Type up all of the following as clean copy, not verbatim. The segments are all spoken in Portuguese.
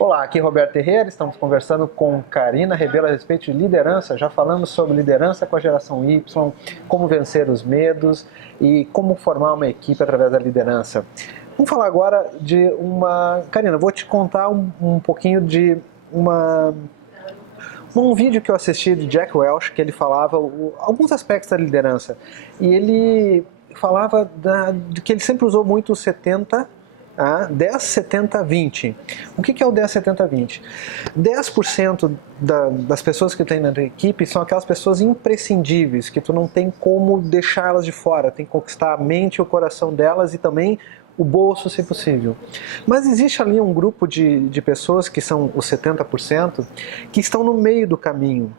Olá, aqui é Roberto Herrera, estamos conversando com Karina Rebelo a respeito de liderança. Já falamos sobre liderança com a geração Y, como vencer os medos e como formar uma equipe através da liderança. Vamos falar agora de uma... Karina, vou te contar um pouquinho de um vídeo que eu assisti de Jack Welch, que ele falava alguns aspectos da liderança. E ele falava de que ele sempre usou muito o 70, 10, 70, 20. O que é o 10, 70, 20? 10% das pessoas que tem na tua equipe são aquelas pessoas imprescindíveis, que tu não tem como deixá-las de fora, tem que conquistar a mente e o coração delas e também o bolso, se possível. Mas existe ali um grupo de pessoas que são os 70%, que estão no meio do caminho.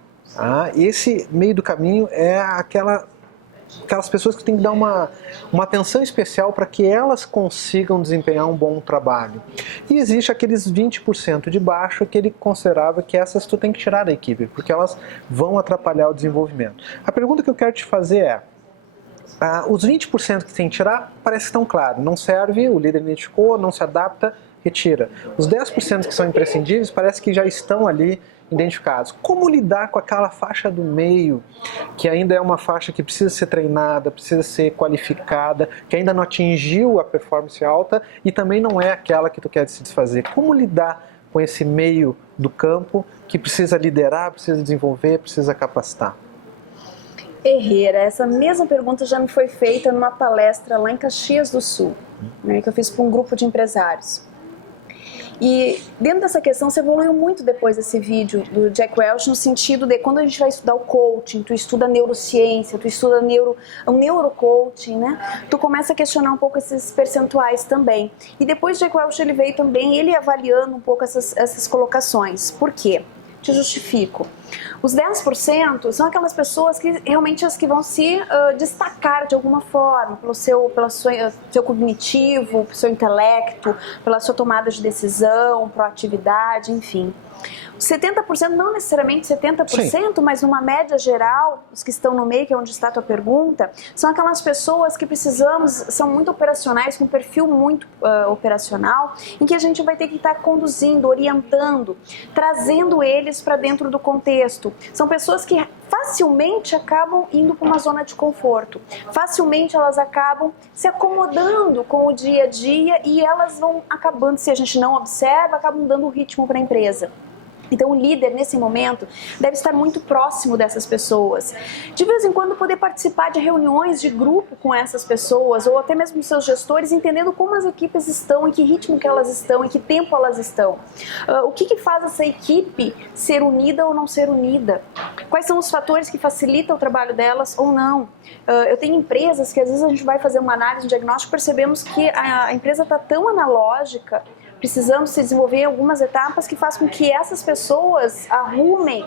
Esse meio do caminho é aquelas pessoas que têm que dar uma atenção especial para que elas consigam desempenhar um bom trabalho. E existe aqueles 20% de baixo que ele considerava que essas tu tem que tirar da equipe, porque elas vão atrapalhar o desenvolvimento. A pergunta que eu quero te fazer é, os 20% que tem que tirar parece que estão claros, não serve, o líder identificou, não se adapta, retira. Os 10% que são imprescindíveis parece que já estão ali identificados. Como lidar com aquela faixa do meio, que ainda é uma faixa que precisa ser treinada, precisa ser qualificada, que ainda não atingiu a performance alta e também não é aquela que tu quer se desfazer? Como lidar com esse meio do campo que precisa liderar, precisa desenvolver, precisa capacitar? Herrera, essa mesma pergunta já me foi feita numa palestra lá em Caxias do Sul, que eu fiz para um grupo de empresários. E dentro dessa questão, você evoluiu muito depois desse vídeo do Jack Welch, no sentido de quando a gente vai estudar o coaching, tu estuda neurociência, tu estuda o neurocoaching, né? Tu começa a questionar um pouco esses percentuais também. E depois Jack Welch ele veio também, ele avaliando um pouco essas colocações. Por quê? Te justifico. Os 10% são aquelas pessoas que realmente as que vão se destacar de alguma forma, pelo seu cognitivo, pelo seu intelecto, pela sua tomada de decisão, proatividade, enfim. Os 70% não necessariamente 70%, sim, mas numa média geral, os que estão no meio, que é onde está a tua pergunta, são aquelas pessoas que são muito operacionais, com um perfil muito operacional, em que a gente vai ter que estar conduzindo, orientando, trazendo eles para dentro do contexto. São pessoas que facilmente acabam indo para uma zona de conforto. Facilmente elas acabam se acomodando com o dia a dia e elas vão acabando, se a gente não observa, acabam dando ritmo para a empresa. Então o líder nesse momento deve estar muito próximo dessas pessoas. De vez em quando poder participar de reuniões de grupo com essas pessoas ou até mesmo seus gestores, entendendo como as equipes estão, em que ritmo que elas estão, em que tempo elas estão. O que faz essa equipe ser unida ou não ser unida? Quais são os fatores que facilitam o trabalho delas ou não? Eu tenho empresas que às vezes a gente vai fazer uma análise, um diagnóstico, percebemos que a empresa está tão analógica, precisamos se desenvolver em algumas etapas que faz com que essas pessoas arrumem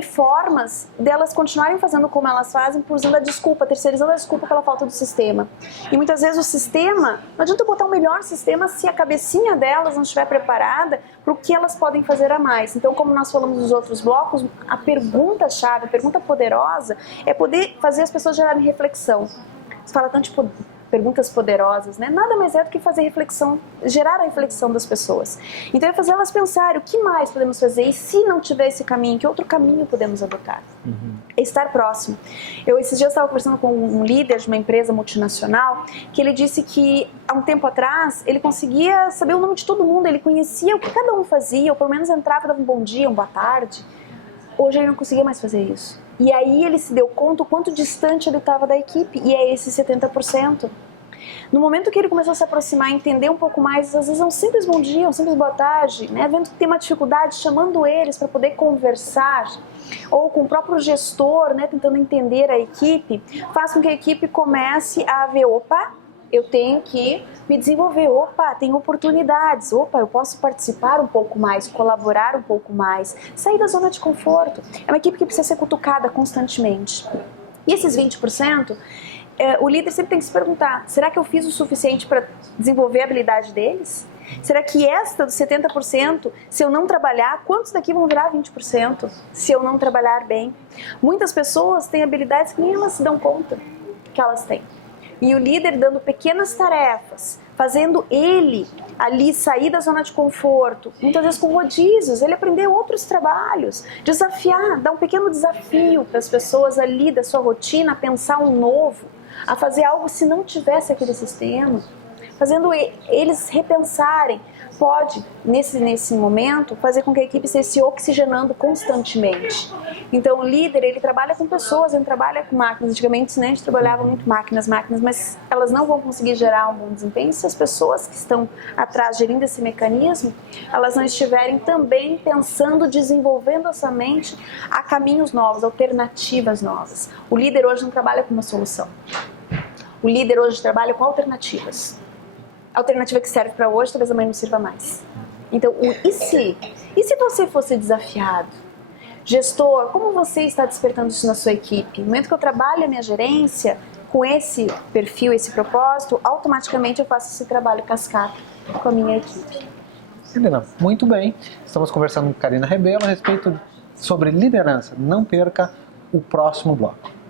formas delas continuarem fazendo como elas fazem, usando a desculpa, terceirizando a desculpa pela falta do sistema. E muitas vezes o sistema, não adianta botar o melhor sistema se a cabecinha delas não estiver preparada para o que elas podem fazer a mais. Então, como nós falamos nos outros blocos, a pergunta-chave, a pergunta poderosa é poder fazer as pessoas gerarem reflexão. Você fala tanto de perguntas poderosas, né? Nada mais é do que fazer reflexão, gerar a reflexão das pessoas. Então é fazer elas pensarem o que mais podemos fazer e se não tiver esse caminho, que outro caminho podemos adotar? É estar próximo. Esses dias estava conversando com um líder de uma empresa multinacional que ele disse que há um tempo atrás ele conseguia saber o nome de todo mundo, ele conhecia o que cada um fazia, ou pelo menos entrava e dava um bom dia, uma boa tarde. Hoje ele não conseguia mais fazer isso. E aí ele se deu conta o quanto distante ele estava da equipe, e é esse 70%. No momento que ele começou a se aproximar, entender um pouco mais, às vezes é um simples bom dia, um simples boa tarde, né? Vendo que tem uma dificuldade, chamando eles para poder conversar, ou com o próprio gestor, né? Tentando entender a equipe, faz com que a equipe comece a ver, opa, eu tenho que me desenvolver, opa, tem oportunidades, opa, eu posso participar um pouco mais, colaborar um pouco mais, sair da zona de conforto. É uma equipe que precisa ser cutucada constantemente. E esses 20%, o líder sempre tem que se perguntar, será que eu fiz o suficiente para desenvolver a habilidade deles? Será que esta dos 70%, se eu não trabalhar, quantos daqui vão virar 20% se eu não trabalhar bem? Muitas pessoas têm habilidades que nem elas se dão conta que elas têm. E o líder dando pequenas tarefas, fazendo ele ali sair da zona de conforto, muitas vezes com rodízios, ele aprender outros trabalhos, desafiar, dar um pequeno desafio para as pessoas ali da sua rotina, a pensar um novo, a fazer algo se não tivesse aquele sistema, fazendo eles repensarem. Pode, nesse momento, fazer com que a equipe esteja se oxigenando constantemente. Então, o líder, ele trabalha com pessoas, ele não trabalha com máquinas. Antigamente, né, a gente trabalhava muito máquinas, mas elas não vão conseguir gerar um bom desempenho se as pessoas que estão atrás gerindo esse mecanismo, elas não estiverem também pensando, desenvolvendo essa mente a caminhos novos, alternativas novas. O líder hoje não trabalha com uma solução. O líder hoje trabalha com alternativas. A alternativa que serve para hoje, talvez amanhã não sirva mais. Então, e se você fosse desafiado? Gestor, como você está despertando isso na sua equipe? No momento que eu trabalho a minha gerência com esse perfil, esse propósito, automaticamente eu faço esse trabalho cascata com a minha equipe. Helena, muito bem. Estamos conversando com Karina Rebelo a respeito sobre liderança. Não perca o próximo bloco.